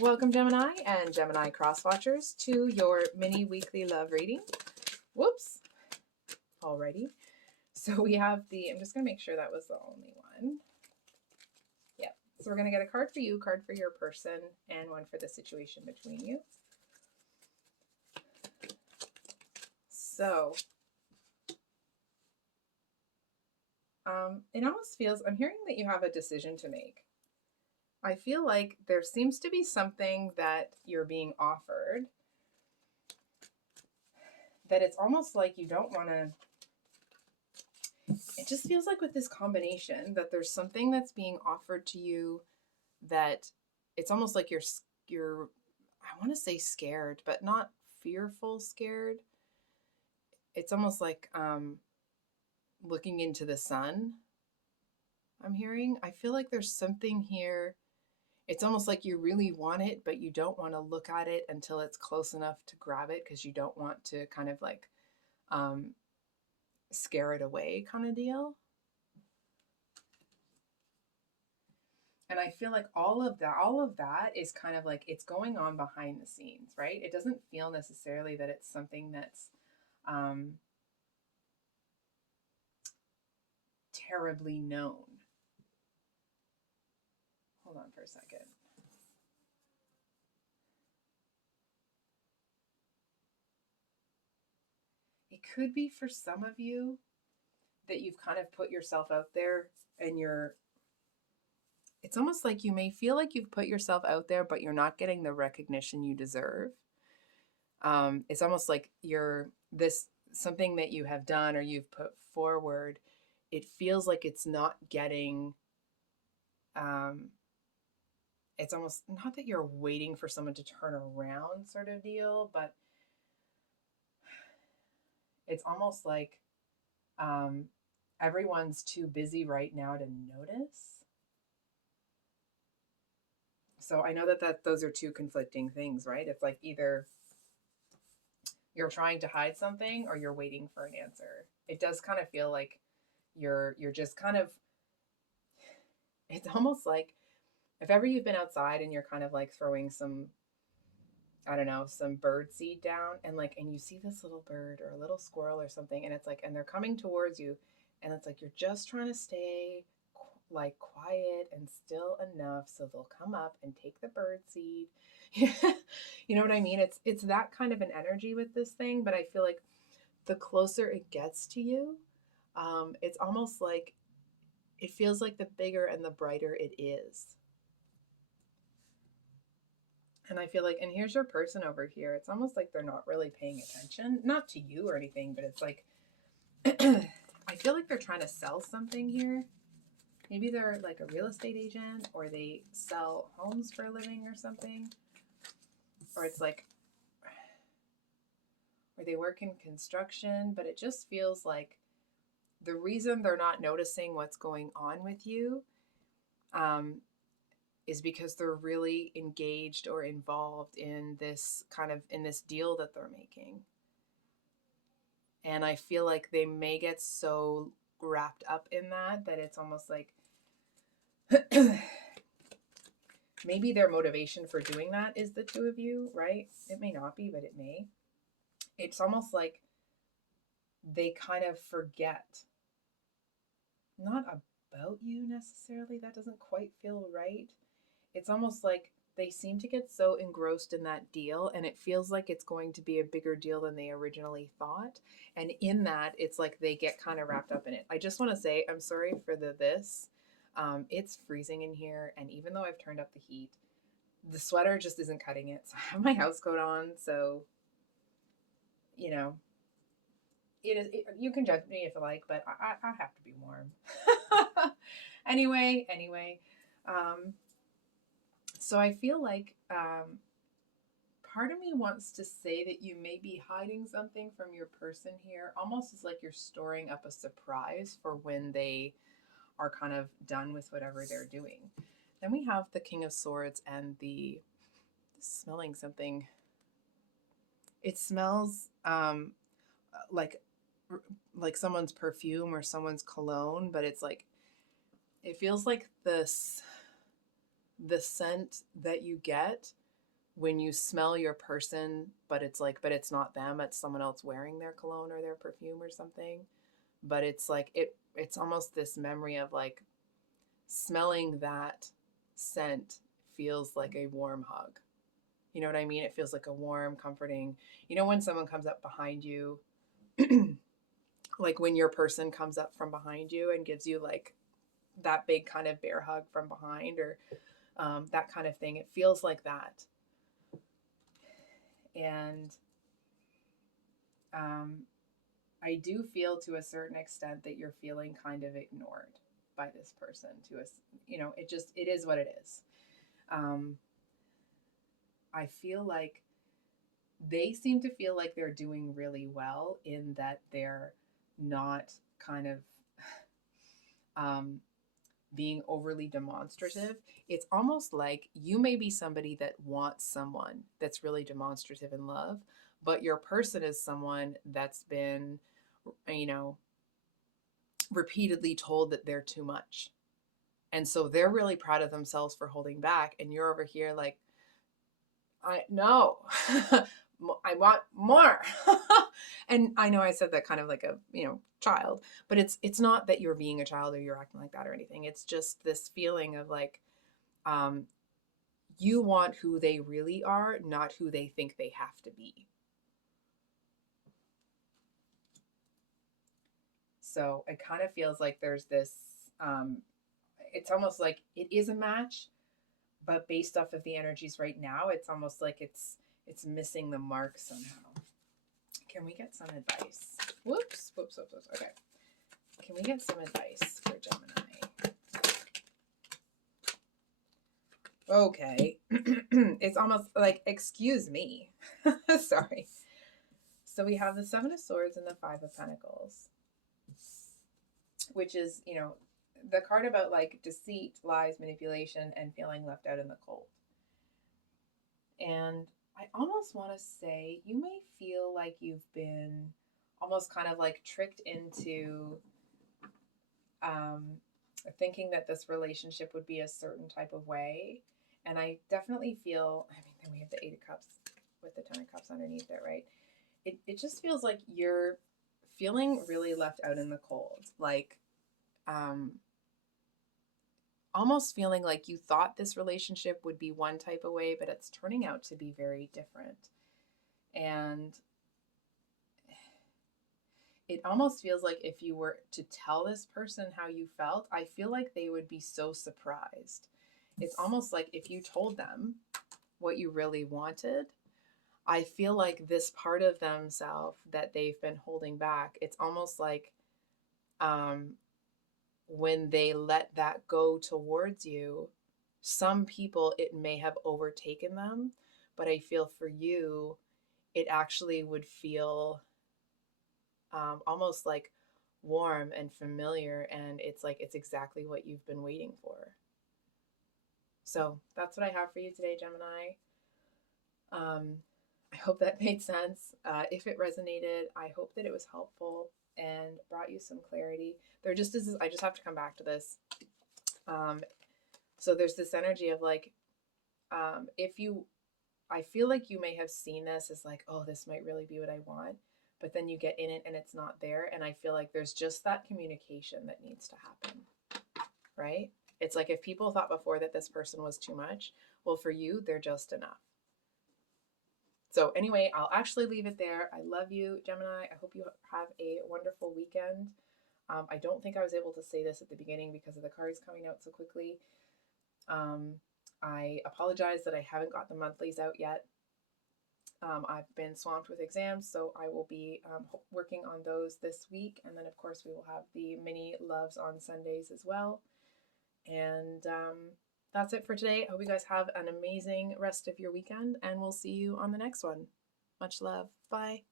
Welcome, Gemini and Gemini cross watchers, to your mini weekly love reading. Whoops. Alrighty. So we have I'm just going to make sure that was the only one. Yep. So we're going to get a card for you, card for your person, and one for the situation between you. So, it almost feels, I'm hearing that you have a decision to make. I feel like there seems to be something that you're being offered that it's almost like you don't want to. It just feels like with this combination that there's something that's being offered to you that it's almost like you're I want to say scared, but not fearful scared. It's almost like looking into the sun. I'm hearing. I feel like there's something here. It's almost like you really want it, but you don't want to look at it until it's close enough to grab it because you don't want to kind of like scare it away kind of deal. And I feel like all of that is kind of like it's going on behind the scenes, right? It doesn't feel necessarily that it's something that's terribly known. Hold on for a second. It could be for some of you that you've kind of put yourself out there and it's almost like you may feel like you've put yourself out there, but you're not getting the recognition you deserve. It's almost like something that you have done or you've put forward. It feels like it's not getting, it's almost not that you're waiting for someone to turn around sort of deal, but it's almost like everyone's too busy right now to notice. So I know that those are two conflicting things, right? It's like either you're trying to hide something or you're waiting for an answer. It does kind of feel like you're just kind of, it's almost like if ever you've been outside and you're kind of like throwing some, I don't know, some bird seed down and you see this little bird or a little squirrel or something and it's like, and they're coming towards you and it's like you're just trying to stay like quiet and still enough so they'll come up and take the bird seed. You know what I mean? It's that kind of an energy with this thing, but I feel like the closer it gets to you, it's almost like it feels like the bigger and the brighter it is. And I feel like, and here's your person over here. It's almost like they're not really paying attention, not to you or anything, but it's like, I feel like they're trying to sell something here. Maybe they're like a real estate agent or they sell homes for a living or something. Or it's like, or they work in construction, but it just feels like the reason they're not noticing what's going on with you is because they're really engaged or involved in this deal that they're making. And I feel like they may get so wrapped up in that it's almost like maybe their motivation for doing that is the two of you, right? It may not be, but it may. It's almost like they kind of forget, not about you necessarily, that doesn't quite feel right. It's almost like they seem to get so engrossed in that deal and it feels like it's going to be a bigger deal than they originally thought. And in that, it's like they get kind of wrapped up in it. I just want to say, I'm sorry for this. It's freezing in here. And even though I've turned up the heat, the sweater just isn't cutting it. So I have my house coat on. So, you know, you can judge me if you like, but I have to be warm. Anyway, so I feel like part of me wants to say that you may be hiding something from your person here, almost as like you're storing up a surprise for when they are kind of done with whatever they're doing. Then we have the King of Swords and the smelling something. It smells like someone's perfume or someone's cologne, but it's like it feels like the scent that you get when you smell your person, but it's not them, it's someone else wearing their cologne or their perfume or something. But it's like, it's almost this memory of like smelling that scent feels like a warm hug. You know what I mean? It feels like a warm, comforting, when someone comes up behind you, like when your person comes up from behind you and gives you like that big kind of bear hug from behind, or that kind of thing. It feels like that. And I do feel to a certain extent that you're feeling kind of ignored by this person. It is what it is. I feel like they seem to feel like they're doing really well in that they're not kind of being overly demonstrative. It's almost like you may be somebody that wants someone that's really demonstrative in love, but your person is someone that's been, repeatedly told that they're too much. And so they're really proud of themselves for holding back. And you're over here like, I know, I want more. And I know I said that kind of like a, child, but it's not that you're being a child or you're acting like that or anything. It's just this feeling of like, you want who they really are, not who they think they have to be. So it kind of feels like there's this, it's almost like it is a match, but based off of the energies right now, it's almost like it's missing the mark somehow. Can we get some advice? Whoops. Okay. Can we get some advice for Gemini? Okay. It's almost like, excuse me. Sorry. So we have the Seven of Swords and the Five of Pentacles, which is, the card about like deceit, lies, manipulation, and feeling left out in the cold. And I almost want to say you may feel like you've been almost kind of like tricked into thinking that this relationship would be a certain type of way. And I definitely feel, then we have the Eight of Cups with the Ten of Cups underneath it, right? It just feels like you're feeling really left out in the cold. Like, almost feeling like you thought this relationship would be one type of way, but it's turning out to be very different. And it almost feels like if you were to tell this person how you felt, I feel like they would be so surprised. It's almost like if you told them what you really wanted, I feel like this part of themselves that they've been holding back, it's almost like when they let that go towards you, some people, it may have overtaken them, but I feel for you, it actually would feel almost like warm and familiar, and it's like it's exactly what you've been waiting for. So that's what I have for you today, Gemini. I hope that made sense. If it resonated, I hope that it was helpful and brought you some clarity. There just is, I just have to come back to this. So there's this energy of like, I feel like you may have seen this as like, oh, this might really be what I want, but then you get in it and it's not there. And I feel like there's just that communication that needs to happen, right? It's like if people thought before that this person was too much, well, for you, they're just enough. So anyway, I'll actually leave it there. I love you, Gemini. I hope you have a wonderful weekend. I don't think I was able to say this at the beginning because of the cards coming out so quickly. I apologize that I haven't got the monthlies out yet. I've been swamped with exams, so I will be working on those this week. And then, of course, we will have the mini loves on Sundays as well. And that's it for today. I hope you guys have an amazing rest of your weekend, and we'll see you on the next one. Much love. Bye.